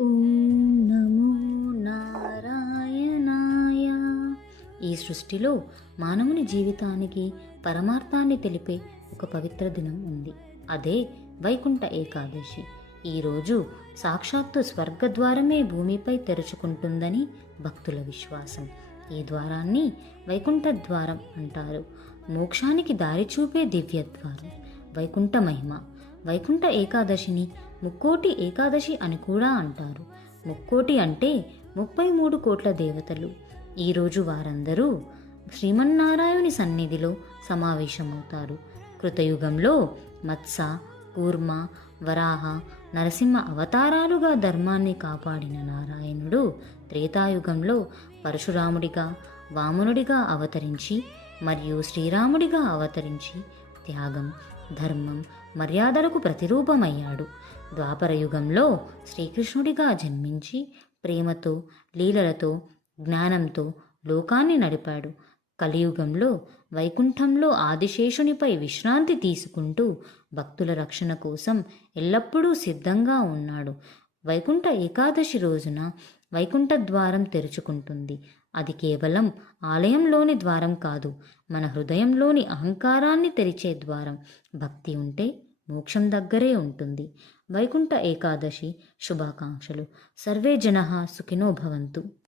ఓం నమో నారాయణాయ. ఈ సృష్టిలో మానవుని జీవితానికి పరమార్థాన్ని తెలిపే ఒక పవిత్ర దినం ఉంది. అదే వైకుంఠ ఏకాదశి. ఈరోజు సాక్షాత్తు స్వర్గద్వారమే భూమిపై తెరుచుకుంటుందని భక్తుల విశ్వాసం. ఈ ద్వారాన్ని వైకుంఠ ద్వారం అంటారు. మోక్షానికి దారి చూపే దివ్య ద్వారం. వైకుంఠ మహిమ. వైకుంఠ ఏకాదశిని ముక్కోటి ఏకాదశి అని కూడా అంటారు. ముక్కోటి అంటే 33 కోట్ల దేవతలు. ఈరోజు వారందరూ శ్రీమన్నారాయణుని సన్నిధిలో సమావేశమవుతారు. కృతయుగంలో మత్స్య, కూర్మ, వరాహ, నరసింహ అవతారాలుగా ధర్మాన్ని కాపాడిన నారాయణుడు త్రేతాయుగంలో పరశురాముడిగా, వామనుడిగా అవతరించి మరియు శ్రీరాముడిగా అవతరించి త్యాగం, ధర్మం, మర్యాదలకు ప్రతిరూపమయ్యాడు. ద్వాపరయుగంలో శ్రీకృష్ణుడిగా జన్మించి ప్రేమతో, లీలలతో, జ్ఞానంతో లోకాన్ని నడిపాడు. కలియుగంలో వైకుంఠంలో ఆదిశేషునిపై విశ్రాంతి తీసుకుంటూ భక్తుల రక్షణ కోసం ఎల్లప్పుడూ సిద్ధంగా ఉన్నాడు. వైకుంఠ ఏకాదశి రోజున వైకుంఠ ద్వారం తెరుచుకుంటుంది. అది కేవలం ఆలయంలోని ద్వారం కాదు, మన హృదయంలోని అహంకారాన్ని తెరిచే ద్వారం. భక్తి ఉంటే మోక్షం దగ్గరే ఉంటుంది. వైకుంఠ ఏకాదశి శుభాకాంక్షలు. సర్వే జనః సుఖినో భవంతు.